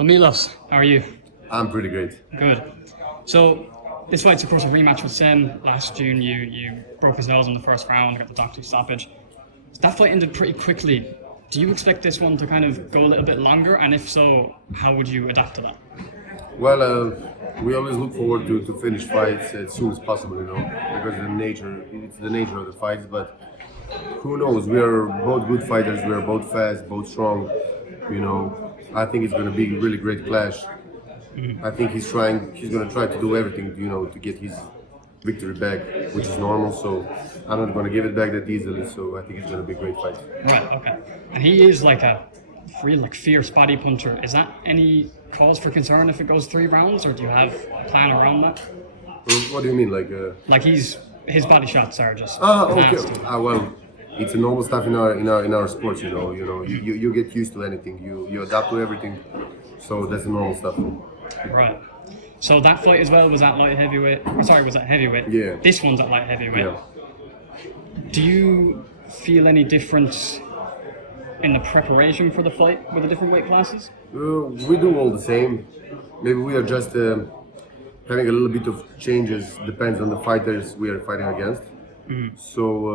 So Milos, how are you? I'm pretty great. Good. So this fight's of course a rematch with Sen. Last June you broke his nose in the first round, got the doctor's stoppage. That fight ended pretty quickly. Do you expect this one to kind of go a little bit longer? And if so, how would you adapt to that? Well, we always look forward to finish fights as soon as possible, because it's the nature of the fights. But who knows? We are both good fighters. We are both fast, both strong. I think it's going to be a really great clash. Mm-hmm. I think he's going to try to do everything, to get his victory back, which is normal. So I'm not going to give it back that easily. So I think it's going to be a great fight. Right. Okay. And he is like a real fierce body puncher. Is that any cause for concern if it goes 3 rounds, or do you have a plan around that? What do you mean, like his body shots are just okay. nasty. Well, it's a normal stuff in our sports. You get used to anything. You adapt to everything. So that's the normal stuff. Right. So that fight as well was at light heavyweight. Was at heavyweight. Yeah. This one's at light heavyweight. Yeah. Do you feel any difference in the preparation for the fight with the different weight classes? We do all the same. Maybe we are just having a little bit of changes. Depends on the fighters we are fighting against. Mm-hmm. So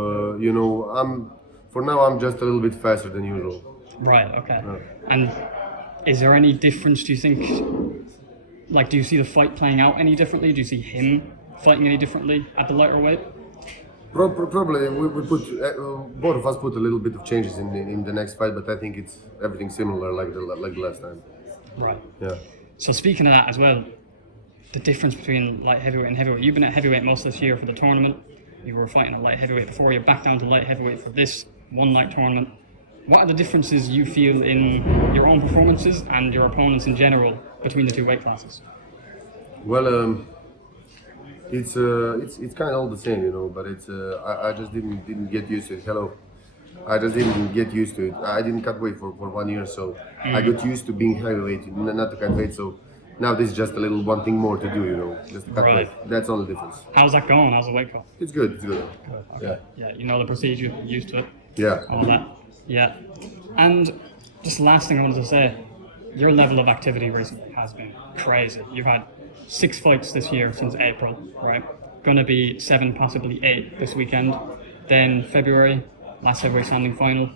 I'm just a little bit faster than usual. Right. Okay. And is there any difference? Do you think? Do you see the fight playing out any differently? Do you see him fighting any differently at the lighter weight? Probably we put both of us put a little bit of changes in the next fight, but I think it's everything similar like the last time. Right. Yeah. So speaking of that as well, the difference between light heavyweight and heavyweight. You've been at heavyweight most of this year for the tournament. You were fighting at light heavyweight before. You're back down to light heavyweight for this one-night tournament. What are the differences you feel in your own performances and your opponents in general between the 2 weight classes? Well, it's kind of all the same, But it's I just didn't get used to it. I just didn't get used to it. I didn't cut weight for 1 year, so I got used to being heavyweight, not to cut weight. So now this is just a little one thing more to do, just to cut weight. That's all the difference. How's that going? How's the weight cut? It's good. It's good. Okay. Yeah. You know the procedure, you're used to it. Yeah. All that. Yeah. And just the last thing I wanted to say, your level of activity recently has been crazy. You've had 6 fights this year since April, right? Going to be 7, possibly 8 this weekend. Then February, last heavyweight standing final.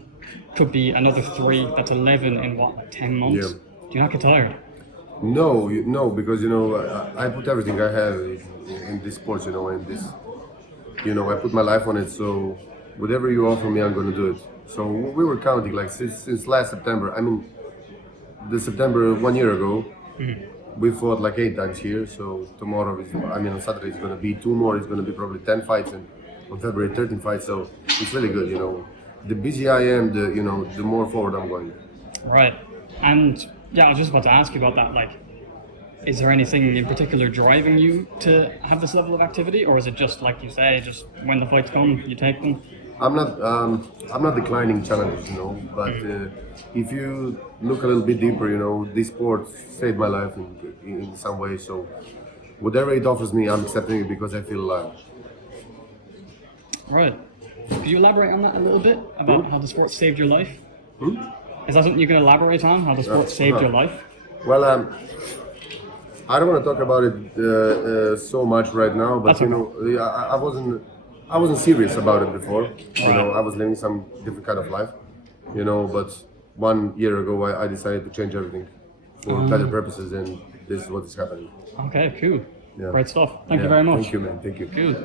Could be another 3. That's 11 in 10 months? Yeah. Do you not get tired? No, because I put everything I have in this sport, and this, I put my life on it. So whatever you offer me, I'm going to do it. So we were counting since last September. I mean, the September 1 year ago. Mm-hmm. We fought 8 times here, so tomorrow on Saturday it's going to be 2 more. It's going to be probably 10 fights, and on February 13 fights. So it's really good, The busier I am, the more forward I'm going. Right, and yeah, I was just about to ask you about that. Is there anything in particular driving you to have this level of activity, or is it just like you say, just when the fights come, you take them? I'm not declining challenges, but if you look a little bit deeper, this sport saved my life in some way. So whatever it offers me, I'm accepting it because I feel alive. Right. Could you elaborate on that a little bit about how the sport saved your life? Is that something you can elaborate on, how the sport saved your life? Well, I don't want to talk about it so much right now, but I wasn't serious about it before. I was living some different kind of life. But 1 year ago I decided to change everything for better purposes, and this is what is happening. Okay, cool. Yeah. Great stuff. Thank you very much. Thank you, man. Thank you. Cool.